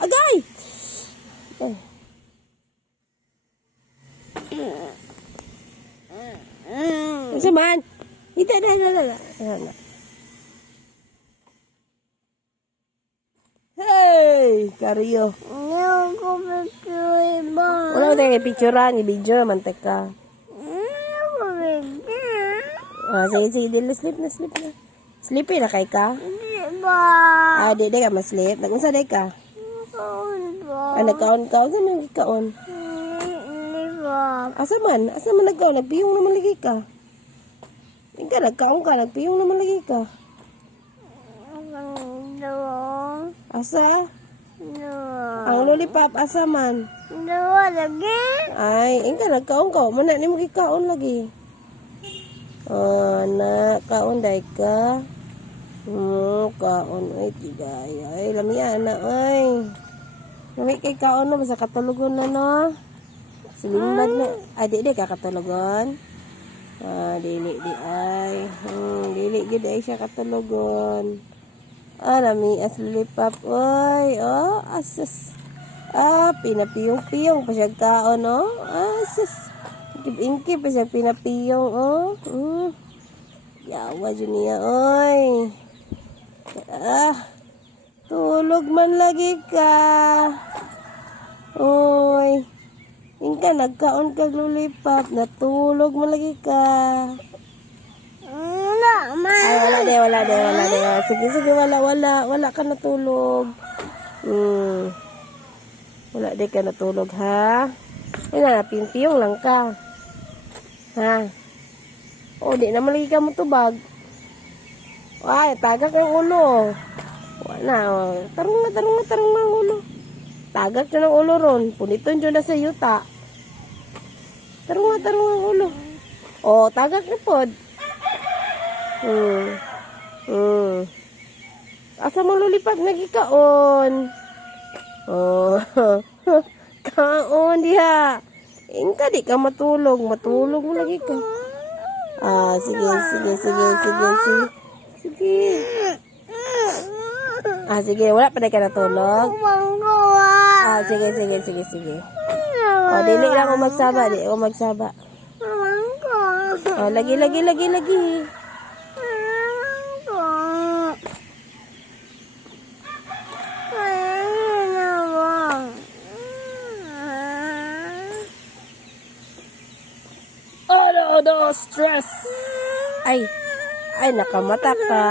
Agay! Isa man. Hindi na. Hey, Karyo. Wala ko tayo picturean, i-video naman teka. Sige, sleep na. Sleepy na kay ka? Di ka ma-sleep. Nag-unsa day ka? Nagkaon-kaon. Saan nagkaon? Asa man nagkaon? Nagpiyong naman lagi ka. Ika, nagkaon ka, nagpiyong naman lagi ka. Asa? Ang lollipop, asa man? Lagi? Ay, ika, nagkaon ka. Mana ni mo gikaon lagi. Kaon day ka. Kaon. Ay, tigay. Ay, lamian na, ay. Lami kay kaon na, basta katulugon na, no? Silingad na. Ay, di kakatulugon. Dili ay. Dili gid ay siya katulugon. Lami as lipap, oy. Asas. Pinapiyong-piyong pa siya kaon, no? Asas. Ingkip pa siya pinapiyong, Yawa dyan niya, oy. Tulog man lagi ka. Oy. Ingka, nagkaon kag lollipop. Natulog man lagi ka. Ay, wala de. Sige, wala ka natulog. Wala de ka natulog, ha? Piyong lang ka. Ha? Di naman lagi ka matubag. Ay, tagak ang ulo. Wala, tarong na ang ulo. Tagak na ng ulo ron. Puniton dyan na sa yuta. Tarong ang ulo. Tagak na pod. Asa mo lollipop nagikaon? Kaon diha. Ingka di ka matulog. Matulog mo lagi ka. Sige. Sige, wala pa na ka natulog. Sige. Dili lang ako magsaba. Lagi. Stress. Ay, nakamata ka.